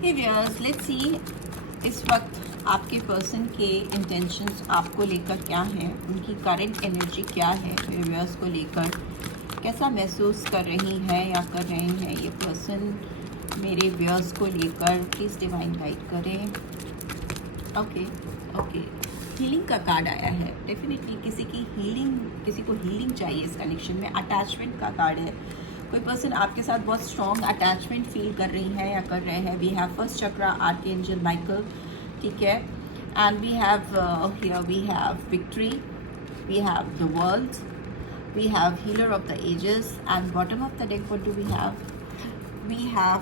Hey viewers, let's see इस वक्त आपके पर्सन के इंटेंशंस आपको लेकर क्या हैं, उनकी करंट एनर्जी क्या है मेरे व्यूअर्स को लेकर, कैसा महसूस कर रही है या कर रहे हैं ये पर्सन मेरे व्यूअर्स को लेकर। प्लीज़ डिवाइन गाइड करें। ओके ओके, हीलिंग का कार्ड आया है। डेफिनेटली किसी की हीलिंग, किसी को हीलिंग चाहिए इस कनेक्शन में। अटैचमेंट का कार्ड है। कोई पर्सन आपके साथ बहुत स्ट्रॉन्ग अटैचमेंट फील कर रही है या कर रहे हैं। We have first chakra archangel Michael, ठीक है, and we have here we have victory, we have the world, we have healer of the ages, and bottom of the deck what do we have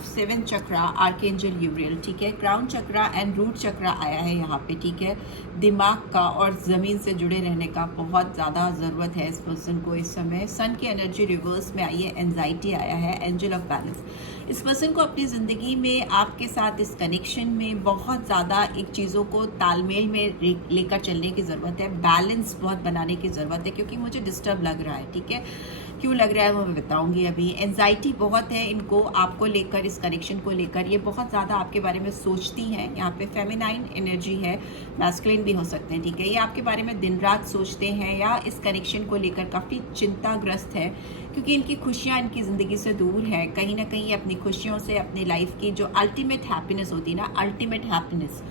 seven chakra archangel Uriel, ठीक है। Crown chakra and root chakra आया है यहाँ पे, ठीक है। दिमाग का और ज़मीन से जुड़े रहने का बहुत ज़्यादा ज़रूरत है इस पर्सन को इस समय। सन की एनर्जी रिवर्स में आई है, एंजाइटी आया है, एंजल ऑफ बैलेंस। इस पर्सन को अपनी ज़िंदगी में आपके साथ इस कनेक्शन में बहुत ज़्यादा एक चीज़ों को तालमेल में लेकर चलने की ज़रूरत है, बैलेंस बहुत बनाने की ज़रूरत है, क्योंकि मुझे डिस्टर्ब लग रहा है, ठीक है। क्यों लग रहा है वो मैं बताऊंगी अभी। एंजाइटी बहुत है इनको आपको लेकर, इस कनेक्शन को लेकर। ये बहुत ज़्यादा आपके बारे में सोचती हैं। यहाँ पे फेमिनाइन एनर्जी है, मैस्कुलिन भी हो सकते हैं, ठीक है। ये आपके बारे में दिन रात सोचते हैं या इस कनेक्शन को लेकर काफ़ी चिंताग्रस्त है, क्योंकि इनकी खुशियाँ इनकी ज़िंदगी से दूर है। कहीं ना कहीं अपनी खुशियों से, अपनी लाइफ की जो अल्टीमेट हैप्पीनेस होती है ना, अल्टीमेट हैप्पीनेस,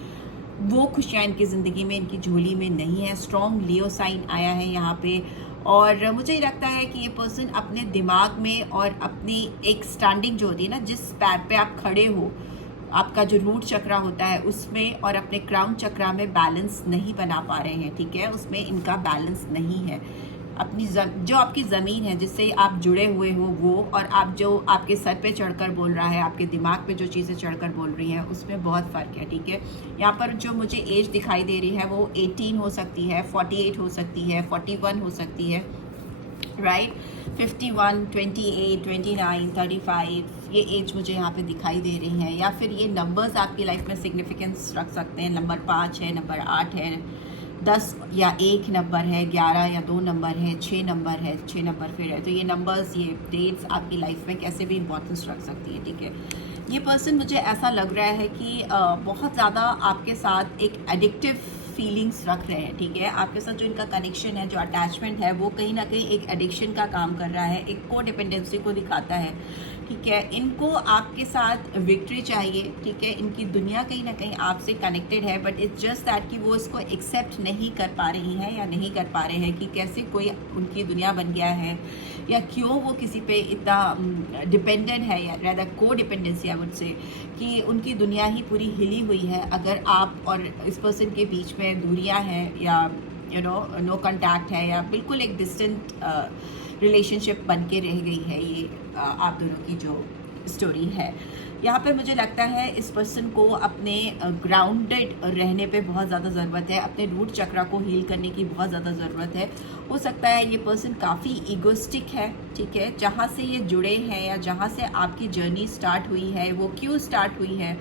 वो खुशियाँ इनकी ज़िंदगी में, इनकी झोली में नहीं है। स्ट्रॉन्ग लियो साइन आया है यहाँ पे, और मुझे लगता है कि ये पर्सन अपने दिमाग में और अपनी एक स्टैंडिंग जो होती है ना, जिस पैर पे आप खड़े हो, आपका जो रूट चक्रा होता है उसमें और अपने क्राउन चक्रा में बैलेंस नहीं बना पा रहे हैं, ठीक है। उसमें इनका बैलेंस नहीं है। अपनी जो आपकी ज़मीन है जिससे आप जुड़े हुए हो वो, और आप जो आपके सर पे चढ़कर बोल रहा है, आपके दिमाग पे जो चीज़ें चढ़कर बोल रही हैं, उसमें बहुत फ़र्क है, ठीक है। यहाँ पर जो मुझे एज दिखाई दे रही है वो 18 हो सकती है, 48 हो सकती है, 41 हो सकती है, राइट। 51, 28, 29, 35 ये एज मुझे यहाँ पे दिखाई दे रही हैं। या फिर ये नंबर्स आपकी लाइफ में सिग्निफिकेंस रख सकते हैं। नंबर 5 है, नंबर 8 है, 10 या 1 नंबर है, 11 या 2 नंबर है, 6 नंबर है, 6 नंबर फिर है। तो ये नंबर्स, ये डेट्स आपकी लाइफ में कैसे भी इंपॉर्टेंस रख सकती है, ठीक है। ये पर्सन मुझे ऐसा लग रहा है कि बहुत ज़्यादा आपके साथ एक एडिक्टिव फीलिंग्स रख रहे हैं, ठीक है। आपके साथ जो इनका कनेक्शन है, जो अटैचमेंट है, वो कहीं ना कहीं एक एडिक्शन का काम कर रहा है, एक को डिपेंडेंसी को दिखाता है, ठीक है। इनको आपके साथ विक्ट्री चाहिए, ठीक है। इनकी दुनिया कहीं ना कहीं आपसे कनेक्टेड है, बट इट्स जस्ट दैट कि वो इसको एक्सेप्ट नहीं कर पा रही हैं या नहीं कर पा रहे हैं कि कैसे कोई उनकी दुनिया बन गया है, या क्यों वो किसी पे इतना डिपेंडेंट है, या रेदर को डिपेंडेंसी आई वुड से, कि उनकी दुनिया ही पूरी हिली हुई है। अगर आप और इस पर्सन के बीच में दूरियां हैं, या नो कांटेक्ट है, या बिल्कुल एक डिस्टेंट रिलेशनशिप बन के रह गई है, ये आप दोनों की जो स्टोरी है। यहाँ पर मुझे लगता है इस पर्सन को अपने ग्राउंडेड रहने पे बहुत ज़्यादा ज़रूरत है, अपने रूट चक्रा को हील करने की बहुत ज़्यादा ज़रूरत है। हो सकता है ये पर्सन काफ़ी ईगोस्टिक है, ठीक है। जहाँ से ये जुड़े हैं या जहाँ से आपकी जर्नी स्टार्ट हुई है, वो क्यों स्टार्ट हुई है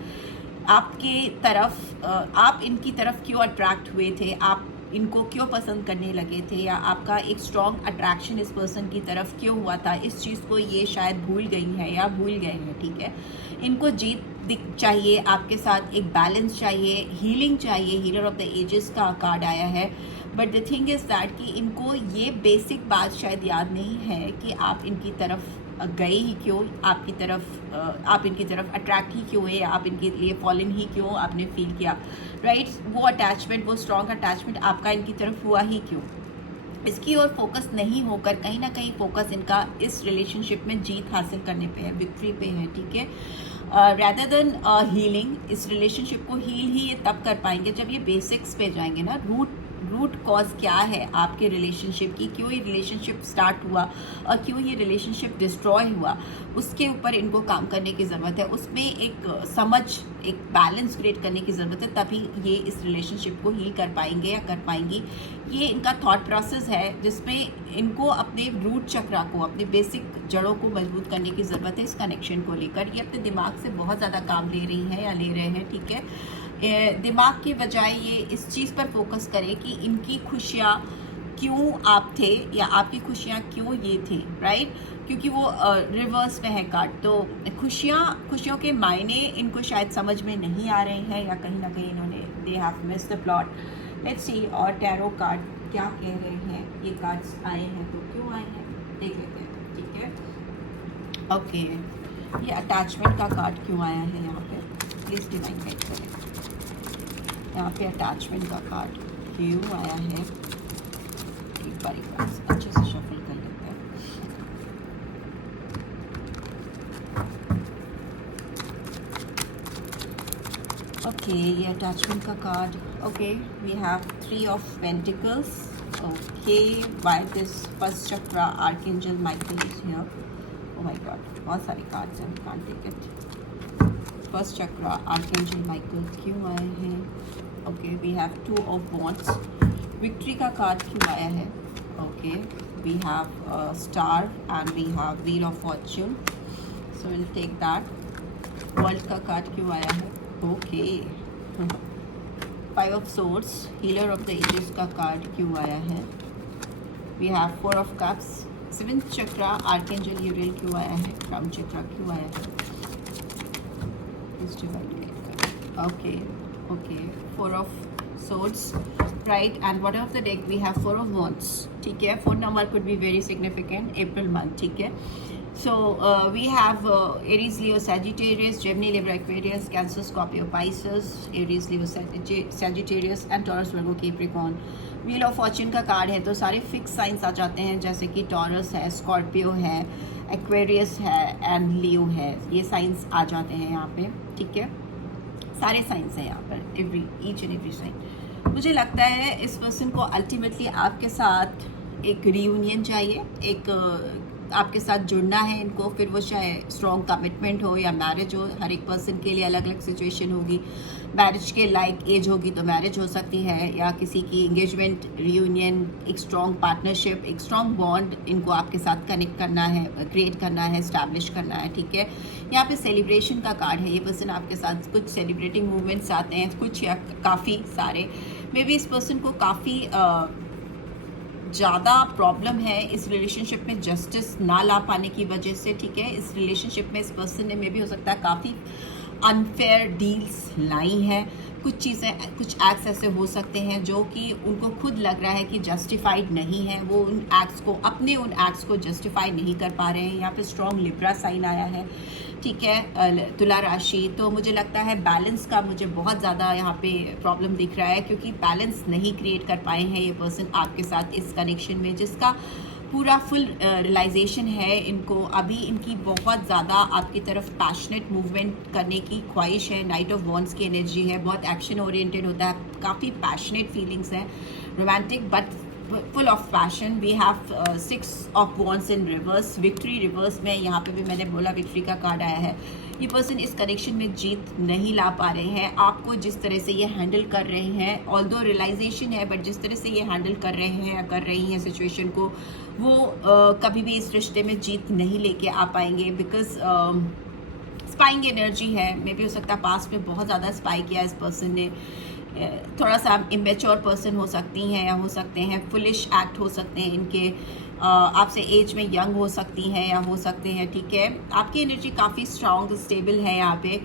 आपके तरफ, आप इनकी तरफ क्यों अट्रैक्ट हुए थे, आप इनको क्यों पसंद करने लगे थे, या आपका एक स्ट्रॉन्ग अट्रैक्शन इस पर्सन की तरफ क्यों हुआ था, इस चीज़ को ये शायद भूल गई हैं या भूल गए हैं, ठीक है। इनको जीत चाहिए आपके साथ, एक बैलेंस चाहिए, हीलिंग चाहिए। हीलर ऑफ द एजेस का कार्ड आया है, but the thing is that कि इनको ये बेसिक बात शायद याद नहीं है कि आप इनकी तरफ गए ही क्यों, आपकी तरफ आप इनकी तरफ अट्रैक्ट ही क्यों हुए, आप इनके लिए फॉलन ही क्यों आपने फील किया, राइट। वो अटैचमेंट, वो स्ट्रॉन्ग अटैचमेंट आपका इनकी तरफ हुआ ही क्यों, इसकी ओर फोकस नहीं होकर कहीं ना कहीं फोकस इनका इस रिलेशनशिप में जीत हासिल करने पे है, विक्ट्री पे है, ठीक है। रैदर देन हीलिंग, इस रिलेशनशिप को हील ही ये तब कर पाएंगे जब ये बेसिक्स पे जाएंगे ना। रूट कॉज क्या है आपके रिलेशनशिप की, क्यों ये रिलेशनशिप स्टार्ट हुआ और क्यों ये रिलेशनशिप डिस्ट्रॉय हुआ, उसके ऊपर इनको काम करने की ज़रूरत है। उसमें एक समझ, एक बैलेंस क्रिएट करने की ज़रूरत है, तभी ये इस रिलेशनशिप को हील कर पाएंगे या कर पाएंगी। ये इनका थॉट प्रोसेस है जिसमें इनको अपने रूट चक्रा को, अपने बेसिक जड़ों को मजबूत करने की ज़रूरत है इस कनेक्शन को लेकर। ये अपने दिमाग से बहुत ज़्यादा काम ले रही हैं या ले रहे हैं, ठीक है। दिमाग के बजाय ये इस चीज़ पर फोकस करें कि इनकी खुशियाँ क्यों आप थे या आपकी खुशियाँ क्यों ये थी, राइट? क्योंकि वो रिवर्स में है कार्ड, तो खुशियों के मायने इनको शायद समझ में नहीं आ रहे हैं या कहीं ना कहीं इन्होंने they have missed the plot. Let's see और टैरो कार्ड क्या कह रहे हैं। ये कार्ड्स आए हैं तो क्यों आए हैं देख लेते हैं, ठीक है? ओके, ये अटैचमेंट का कार्ड क्यों आया है यहाँ पे, प्लीज़ डिवाइन गाइड करें। यहाँ पे अटैचमेंट का कार्ड क्यों आया है, एक बारी अच्छे से शफल कर लेते हैं। ओके, ये अटैचमेंट का card. Okay, we have 3 of Pentacles. Okay, why this first chakra archangel Michael is here? Oh my God, बहुत सारे कार्ड्स हैं, can't take it. First chakra archangel Michael क्यों आए हैं? Okay, we have 2 of Wands. Victory का card क्यों आया है? Okay, we have star and we have wheel of fortune, so will take that. World का कार्ड क्यों आया है? Okay, 5 of Swords, healer of the ages का कार्ड क्यों आया है? We have 4 of Cups. 7th chakra archangel Uriel क्यों आया है? क्राउन चक्रा क्यों आया है? Okay, okay, 4 of Swords, right? And bottom of the deck we have 4 of Wands. ठीक है, 4 number could be very significant. April month, ठीक है? So we have Aries, Leo, Sagittarius, Gemini, Libra, Aquarius, Cancer, Scorpio, Pisces, Aries, Leo, Sagittarius and Taurus, Virgo, Capricorn. Wheel of Fortune का card है तो सारे fix science आ जाते हैं, जैसे कि टॉरस है, स्कॉर्पियो है, एक्वेरियस है एंड लियो है। ये साइंस आ जाते हैं यहाँ पे, ठीक है? सारे साइंस हैं यहाँ पर, ईच एंड एवरी साइन। मुझे लगता है इस पर्सन को अल्टीमेटली आपके साथ एक रीयूनियन चाहिए, एक आपके साथ जुड़ना है इनको, फिर वो चाहे स्ट्रॉन्ग कमिटमेंट हो या मैरिज हो। हर एक पर्सन के लिए अलग अलग सिचुएशन होगी। मैरिज के लाइक एज होगी तो मैरिज हो सकती है, या किसी की एंगेजमेंट, रियूनियन, एक स्ट्रॉन्ग पार्टनरशिप, एक स्ट्रॉन्ग बॉन्ड इनको आपके साथ कनेक्ट करना है, क्रिएट करना है, स्टैब्लिश करना है, ठीक है? यहाँ पे सेलिब्रेशन का कार्ड है। ये पर्सन आपके साथ कुछ सेलिब्रेटिंग मूवमेंट्स आते हैं, कुछ या काफ़ी सारे। मे बी इस पर्सन को काफ़ी ज़्यादा प्रॉब्लम है इस रिलेशनशिप में जस्टिस ना ला पाने की वजह से, ठीक है? इस रिलेशनशिप में इस पर्सन ने मे भी हो सकता है काफ़ी अनफेयर डील्स लाई हैं। कुछ चीज़ें, कुछ एक्ट्स ऐसे हो सकते हैं जो कि उनको खुद लग रहा है कि जस्टिफाइड नहीं है, वो उन एक्ट्स को, अपने उन एक्ट्स को जस्टिफाई नहीं कर पा रहे हैं। यहाँ पे स्ट्रॉन्ग लिब्रा साइन आया है, ठीक है? तुला राशि। तो मुझे लगता है बैलेंस का मुझे बहुत ज़्यादा यहाँ पे प्रॉब्लम दिख रहा है, क्योंकि बैलेंस नहीं क्रिएट कर पाए हैं ये पर्सन आपके साथ इस कनेक्शन में, जिसका पूरा फुल रियलाइजेशन है इनको। अभी इनकी बहुत ज़्यादा आपकी तरफ पैशनेट मूवमेंट करने की ख्वाहिश है। नाइट ऑफ वॉन्ड्स की एनर्जी है, बहुत एक्शन ओरिएंटेड होता है, काफ़ी पैशनेट फीलिंग्स हैं, romantic but full of passion. We have 6 of Wands in reverse, victory reverse में। यहाँ पे भी मैंने बोला विक्ट्री का कार्ड आया है। ये पर्सन इस कनेक्शन में जीत नहीं ला पा रहे हैं। आपको जिस तरह से ये हैंडल कर रहे हैं, ऑल्दो रियलाइजेशन है, बट जिस तरह से ये हैंडल कर रहे हैं या कर रही हैं सिचुएशन को, वो कभी भी इस रिश्ते में जीत नहीं लेके आ पाएंगे, बिकॉज स्पाइंग एनर्जी है। मे भी हो सकता है पास्ट में बहुत ज़्यादा स्पाई किया इस पर्सन ने। थोड़ा सा इमेच्योर पर्सन हो सकती हैं, या हो सकते हैं फुलिश एक्ट हो सकते हैं इनके, आपसे एज में यंग हो सकती हैं या हो सकते हैं, ठीक है? आपकी एनर्जी काफ़ी स्ट्रॉन्ग स्टेबल है यहाँ पे।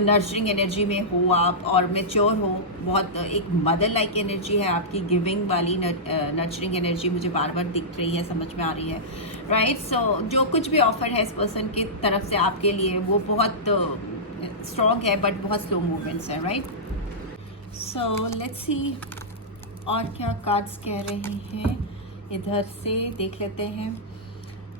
नर्चरिंग एनर्जी में हो आप और मेच्योर हो, बहुत एक मदर लाइक एनर्जी है आपकी, गिविंग वाली नर्चरिंग एनर्जी मुझे बार बार दिख रही है, समझ में आ रही है, राइट? सो जो कुछ भी ऑफर है इस पर्सन की तरफ से आपके लिए, वो बहुत स्ट्रॉन्ग है बट बहुत स्लो मूवमेंट्स है, राइट? सो लेट्स सी और क्या कार्ड्स कह रहे हैं, इधर से देख लेते हैं।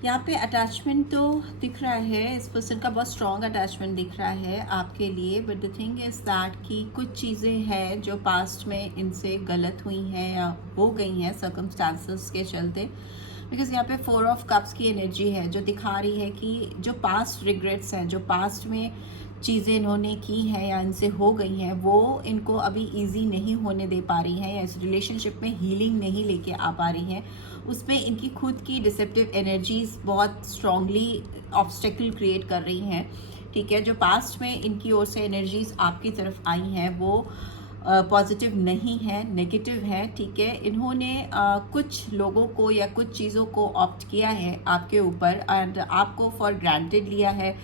यहाँ पे अटैचमेंट तो दिख रहा है, इस पर्सन का बहुत स्ट्रॉन्ग अटैचमेंट दिख रहा है आपके लिए, but the thing is that कि कुछ चीज़ें हैं जो पास्ट में इनसे गलत हुई हैं या हो गई हैं सर्कमस्टांसेस के चलते। बिकॉज यहाँ पे 4 of Cups की एनर्जी है जो दिखा रही है कि जो पास्ट रिग्रेट्स हैं, जो पास्ट में चीज़ें इन्होंने की हैं या इनसे हो गई हैं, वो इनको अभी इजी नहीं होने दे पा रही हैं, या इस रिलेशनशिप में हीलिंग नहीं लेके आ पा रही हैं। उसमें इनकी खुद की डिसेप्टिव एनर्जीज बहुत स्ट्रांगली ऑब्स्टेकल क्रिएट कर रही हैं, ठीक है? जो पास्ट में इनकी ओर से एनर्जीज आपकी तरफ आई हैं, वो पॉजिटिव नहीं है, नेगेटिव है, ठीक है। इन्होंने कुछ लोगों को या कुछ चीज़ों को ऑप्ट किया है आपके ऊपर एंड आपको फॉर ग्रांटेड लिया है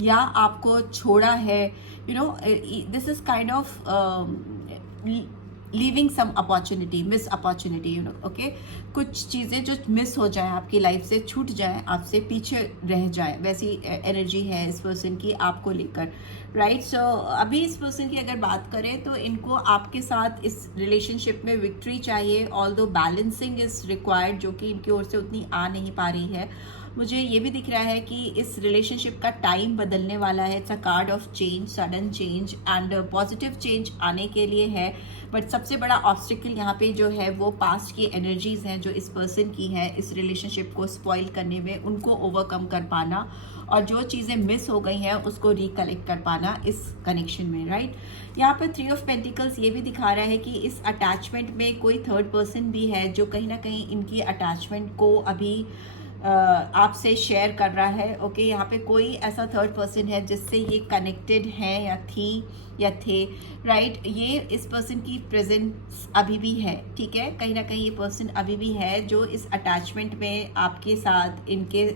या आपको छोड़ा है, you know. This is kind of leaving some opportunity, miss opportunity, you know, okay. कुछ चीज़ें जो मिस हो जाए आपकी लाइफ से, छूट जाए आपसे, पीछे रह जाए, वैसी एनर्जी है इस पर्सन की आपको लेकर, राइट। सो अभी इस पर्सन की अगर बात करें तो इनको आपके साथ इस रिलेशनशिप में विक्ट्री चाहिए, ऑल्दो बैलेंसिंग इज रिक्वायर्ड, जो कि इनकी ओर से उतनी आ नहीं पा रही है। मुझे ये भी दिख रहा है कि इस रिलेशनशिप का टाइम बदलने वाला है। It's a card of change, sudden change and positive change आने के लिए है। बट सबसे बड़ा ऑब्स्टिकल यहाँ पे जो है वो पास्ट की एनर्जीज हैं जो इस पर्सन की है, इस रिलेशनशिप को स्पॉइल करने में, उनको ओवरकम कर पाना और जो चीज़ें मिस हो गई हैं उसको रिकलेक्ट कर पाना इस कनेक्शन में, राइट। यहाँ पर 3 ऑफ पेंटिकल्स ये भी दिखा रहा है कि इस अटैचमेंट में कोई थर्ड पर्सन भी है जो कहीं ना कहीं इनकी अटैचमेंट को अभी आपसे शेयर कर रहा है, ओके। यहाँ पे कोई ऐसा थर्ड पर्सन है जिससे ये कनेक्टेड है या थी या थे, राइट। ये इस पर्सन की प्रेजेंस अभी भी है, ठीक है। कहीं ना कहीं ये पर्सन अभी भी है जो इस अटैचमेंट में आपके साथ इनके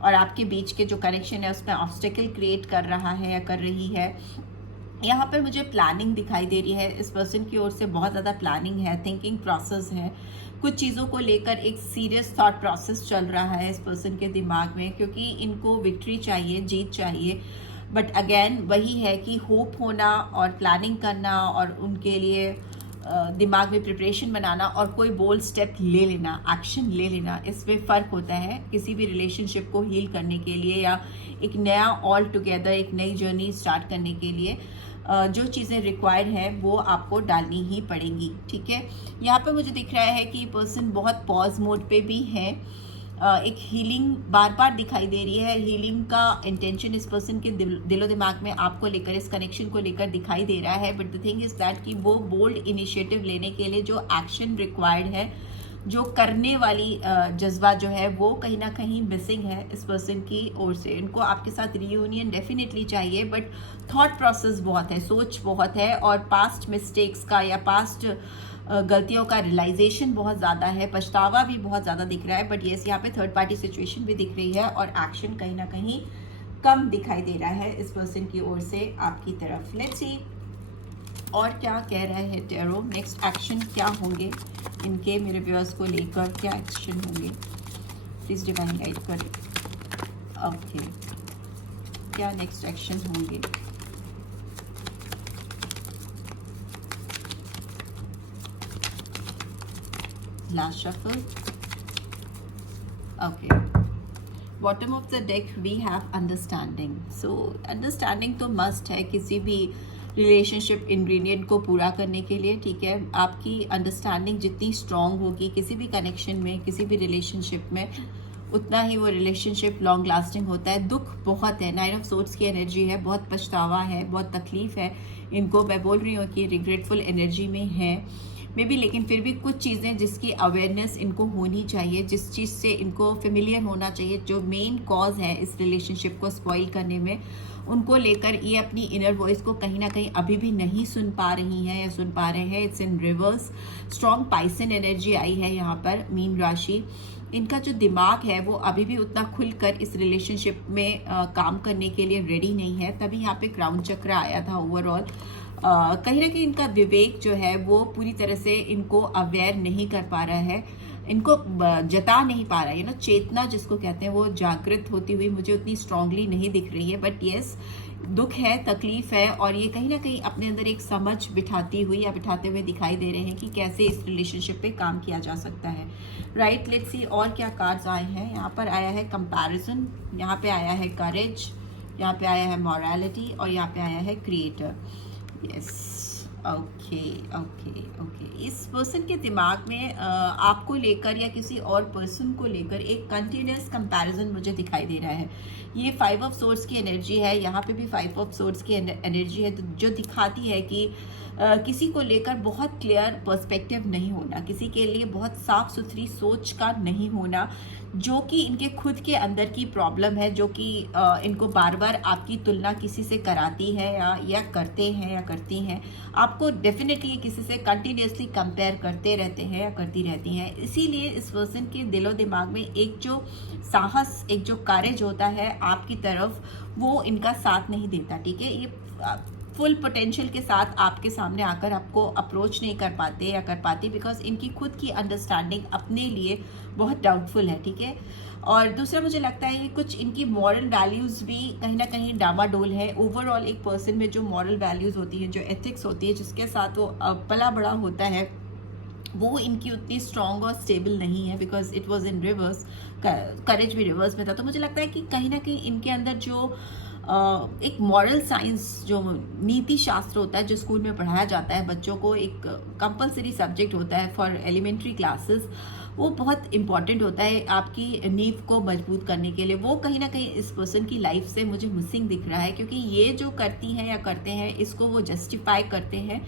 और आपके बीच के जो कनेक्शन है उसमें ऑब्स्टेकल क्रिएट कर रहा है या कर रही है। यहाँ पर मुझे प्लानिंग दिखाई दे रही है, इस पर्सन की ओर से बहुत ज़्यादा प्लानिंग है, थिंकिंग प्रोसेस है। कुछ चीज़ों को लेकर एक सीरियस थॉट प्रोसेस चल रहा है इस पर्सन के दिमाग में, क्योंकि इनको विक्ट्री चाहिए, जीत चाहिए। बट अगेन वही है कि होप होना और प्लानिंग करना और उनके लिए दिमाग में प्रिपरेशन बनाना और कोई बोल्ड स्टेप ले लेना, एक्शन ले लेना, इसमें फ़र्क होता है किसी भी रिलेशनशिप को हील करने के लिए या एक नया ऑल टुगेदर एक नई जर्नी स्टार्ट करने के लिए। जो चीज़ें रिक्वायर्ड है वो आपको डालनी ही पड़ेंगी, ठीक है। यहाँ पे मुझे दिख रहा है कि पर्सन बहुत पॉज मोड पे भी है। एक हीलिंग बार बार दिखाई दे रही है, हीलिंग का इंटेंशन इस पर्सन के दिलो दिमाग में आपको लेकर, इस कनेक्शन को लेकर दिखाई दे रहा है। But the thing is that कि वो बोल्ड इनिशिएटिव लेने के लिए जो एक्शन रिक्वायर्ड है, जो करने वाली जज्बा जो है वो कहीं ना कहीं मिसिंग है इस पर्सन की ओर से। इनको आपके साथ रियूनियन डेफिनेटली चाहिए, बट थॉट प्रोसेस बहुत है, सोच बहुत है और पास्ट मिस्टेक्स का या पास्ट गलतियों का रियलाइजेशन बहुत ज़्यादा है, पछतावा भी बहुत ज़्यादा दिख रहा है। बट येस, यहाँ पे थर्ड पार्टी सिचुएशन भी दिख रही है और एक्शन कहीं ना कहीं कम दिखाई दे रहा है इस पर्सन की ओर से आपकी तरफ। लेट्स सी और क्या कह रहा है टैरो, नेक्स्ट एक्शन क्या होंगे इनके, मेरे व्यूअर्स को लेकर क्या एक्शन होंगे, प्लीज डिवाइन गाइड करें। ओके, क्या नेक्स्ट एक्शन होंगे। Last shuffle, okay. Bottom of the deck we have understanding. So understanding तो मस्ट है किसी भी रिलेशनशिप इंग्रेडिएंट को पूरा करने के लिए, ठीक है। आपकी अंडरस्टैंडिंग जितनी स्ट्रांग होगी किसी भी कनेक्शन में, किसी भी रिलेशनशिप में, उतना ही वो रिलेशनशिप लॉन्ग लास्टिंग होता है। दुख बहुत है, 9 ऑफ सोर्ड्स की एनर्जी है, बहुत पछतावा है, बहुत तकलीफ है इनको। मैं बोल रही हूँ कि रिग्रेटफुल एनर्जी में है मे बी, लेकिन फिर भी कुछ चीज़ें जिसकी अवेयरनेस इनको होनी चाहिए, जिस चीज़ से इनको फेमिलियर होना चाहिए, जो मेन कॉज है इस रिलेशनशिप को स्पॉइल करने में, उनको लेकर ये अपनी इनर वॉइस को कहीं ना कहीं अभी भी नहीं सुन पा रही हैं या सुन पा रहे हैं। It's in reverse. Strong poison energy आई है यहाँ पर, मीन राशि। इनका जो दिमाग है वो अभी भी उतना खुलकर इस रिलेशनशिप में काम करने के लिए रेडी नहीं है, तभी यहाँ पे क्राउन चक्र आया था ओवरऑल। कहीं ना कहीं इनका विवेक जो है वो पूरी तरह से इनको अवेयर नहीं कर पा रहा है, इनको जता नहीं पा रहा है ना, चेतना जिसको कहते हैं वो जागृत होती हुई मुझे उतनी स्ट्रांगली नहीं दिख रही है। बट येस, दुख है, तकलीफ है और ये कहीं ना कहीं अपने अंदर एक समझ बिठाती हुई या बिठाते हुए दिखाई दे रहे हैं कि कैसे इस रिलेशनशिप पे काम किया जा सकता है, राइट। लेट्स सी और क्या कार्ड्स आए हैं। यहाँ पर आया है कंपैरिजन, यहाँ पे आया है करेज, यहाँ पे आया है मॉरलिटी और यहाँ पे आया है creator. Yes, okay okay okay. इस पर्सन के दिमाग में आपको लेकर या किसी और पर्सन को लेकर एक कंटिन्यूस कंपैरिजन मुझे दिखाई दे रहा है। ये 5 ऑफ सोर्स की एनर्जी है, यहाँ पे भी 5 ऑफ सोर्स की एनर्जी है, तो जो दिखाती है कि किसी को लेकर बहुत क्लियर पर्सपेक्टिव नहीं होना, किसी के लिए बहुत साफ सुथरी सोच का नहीं होना, जो कि इनके खुद के अंदर की प्रॉब्लम है, जो कि इनको बार बार आपकी तुलना किसी से कराती है या करते हैं या करती हैं। आपको डेफिनेटली किसी से कंटिन्यूसली कंपेयर करते रहते हैं या करती रहती हैं। इसीलिए इस पर्सन के दिलो दिमाग में एक जो साहस, एक जो करेज होता है आपकी तरफ, वो इनका साथ नहीं देता। ठीक है, ये फुल पोटेंशियल के साथ आपके सामने आकर आपको अप्रोच नहीं कर पाते या कर पाती, बिकॉज इनकी खुद की अंडरस्टैंडिंग अपने लिए बहुत डाउटफुल है। ठीक है, और दूसरा मुझे लगता है कि कुछ इनकी मॉरल वैल्यूज़ भी कहीं ना कहीं डामाडोल है। ओवरऑल एक पर्सन में जो मॉरल वैल्यूज़ होती हैं, जो एथिक्स होती है, जिसके साथ वो पला बड़ा होता है, वो इनकी उतनी स्ट्रॉन्ग और स्टेबल नहीं है, because it was in reverse, courage भी रिवर्स में था। तो मुझे लगता है कि कहीं ना कहीं इनके अंदर जो एक मॉरल साइंस, जो नीति शास्त्र होता है, जो स्कूल में पढ़ाया जाता है बच्चों को, एक कंपलसरी सब्जेक्ट होता है फॉर एलिमेंट्री क्लासेस, वो बहुत इंपॉर्टेंट होता है आपकी नींव को मजबूत करने के लिए। वो कहीं ना कहीं इस पर्सन की लाइफ से मुझे मिसिंग दिख रहा है, क्योंकि ये जो करती हैं या करते हैं इसको वो जस्टिफाई करते हैं,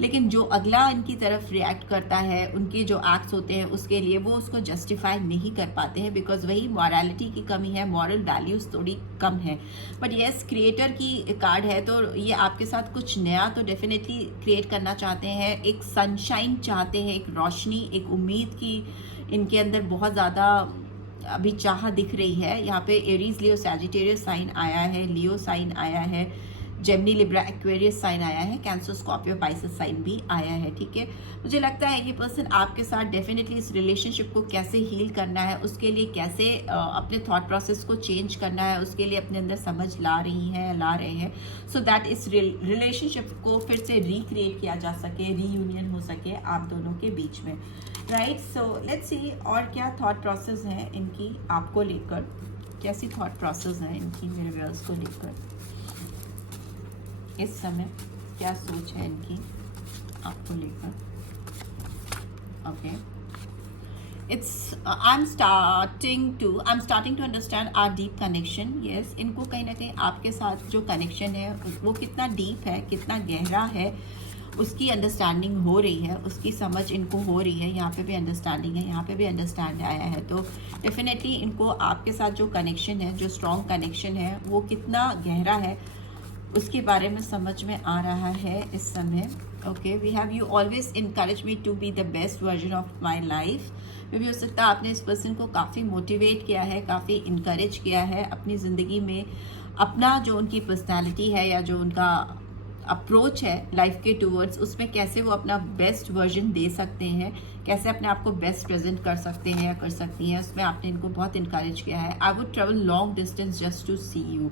लेकिन जो अगला इनकी तरफ रिएक्ट करता है, उनके जो एक्ट्स होते हैं उसके लिए, वो उसको जस्टिफाई नहीं कर पाते हैं, बिकॉज वही मॉरलिटी की कमी है, मॉरल वैल्यूज़ थोड़ी कम है। बट येस, क्रिएटर की कार्ड है, तो ये आपके साथ कुछ नया तो डेफिनेटली क्रिएट करना चाहते हैं, एक सनशाइन चाहते हैं, एक रोशनी, एक उम्मीद की इनके अंदर बहुत ज़्यादा अभी चाह दिख रही है। यहाँ पे एरीज, लियो, सैजिटेरियस साइन आया है, लियो साइन आया है, जेमिनी, लिब्रा, एक्वेरियस साइन आया है, कैंसर, स्कॉर्पियो, पाइसेस साइन भी आया है। ठीक है, मुझे लगता है ये पर्सन आपके साथ डेफिनेटली इस रिलेशनशिप को कैसे हील करना है, उसके लिए कैसे अपने थॉट प्रोसेस को चेंज करना है, उसके लिए अपने अंदर समझ ला रही हैं, ला रहे हैं, सो दैट इस रिलेशनशिप को फिर से रिक्रिएट किया जा सके, रीयूनियन हो सके आप दोनों के बीच में। राइट, सो लेट्स सी और क्या थॉट प्रोसेस है इनकी आपको लेकर, कैसी थॉट प्रोसेस है इनकी मेरे व्यूअर्स को लेकर इस समय, क्या सोच है इनकी आपको लेकर। Okay, I am starting to understand our deep connection. Yes, इनको कहीं ना कहीं आपके साथ जो कनेक्शन है वो कितना डीप है, कितना गहरा है, उसकी अंडरस्टैंडिंग हो रही है, उसकी समझ इनको हो रही है। यहाँ पे भी अंडरस्टैंडिंग है, यहाँ पे भी अंडरस्टैंड आया है, तो डेफिनेटली इनको आपके साथ जो कनेक्शन है, जो स्ट्रॉन्ग कनेक्शन है, वो कितना गहरा है उसके बारे में समझ में आ रहा है इस समय। Okay, we have you always encourage me to be the best version of my life. मे भी हो सकता है आपने इस पर्सन को काफ़ी मोटिवेट किया है, काफ़ी इनकरेज किया है अपनी ज़िंदगी में, अपना जो उनकी पर्सनैलिटी है या जो उनका अप्रोच है लाइफ के टूवर्ड्स, उसमें कैसे वो अपना बेस्ट वर्जन दे सकते हैं, कैसे अपने आप को बेस्ट प्रेजेंट कर सकते हैं या कर सकती हैं, उसमें आपने इनको बहुत इनकरेज किया है। I would travel long distance just to see you,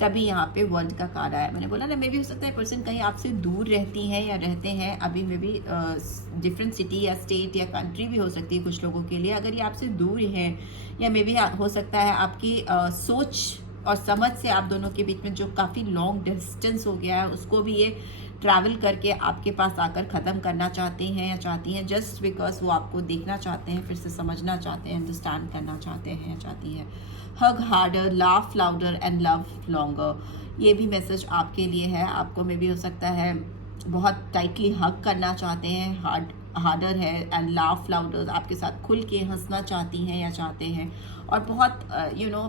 तभी यहाँ पे वर्ल्ड का कार्ड आया। मैंने बोला ना, मे भी हो सकता है पर्सन कहीं आपसे दूर रहती हैं या रहते हैं, अभी मे भी डिफरेंट सिटी या स्टेट या कंट्री भी हो सकती है कुछ लोगों के लिए। अगर ये आपसे दूर हैं, या मे भी हो सकता है आपकी सोच और समझ से आप दोनों के बीच में जो काफ़ी लॉन्ग डिस्टेंस हो गया है, उसको भी ये ट्रैवल करके आपके पास आकर ख़त्म करना चाहते हैं या चाहती हैं, जस्ट बिकॉज वो आपको देखना चाहते हैं, फिर से समझना चाहते हैं, अंडरस्टैंड करना चाहते हैं या चाहती हैं। Hug harder, laugh louder and love longer, ये भी मैसेज आपके लिए है। आपको में भी हो सकता है बहुत टाइटली हग करना चाहते हैं, हार्डर है, एंड लाफ लाउडर, आपके साथ खुल के हंसना चाहती हैं या चाहते हैं, और बहुत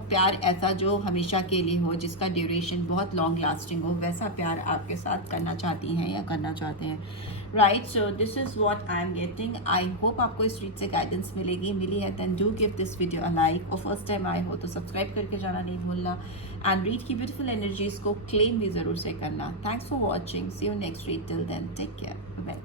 प्यार ऐसा जो हमेशा के लिए हो, जिसका ड्यूरेशन बहुत लॉन्ग लास्टिंग हो, वैसा प्यार आपके साथ करना चाहती हैं या करना चाहते हैं। Right, so this is what I am getting. I hope आपको इस रीड से गाइडेंस मिली है, then do give this video a like, और फर्स्ट टाइम आए हो तो सब्सक्राइब करके जाना नहीं भूलना, एंड रीड की ब्यूटीफुल एनर्जीज को क्लेम भी ज़रूर से करना। Thanks for watching, see you next read, till then take care, bye.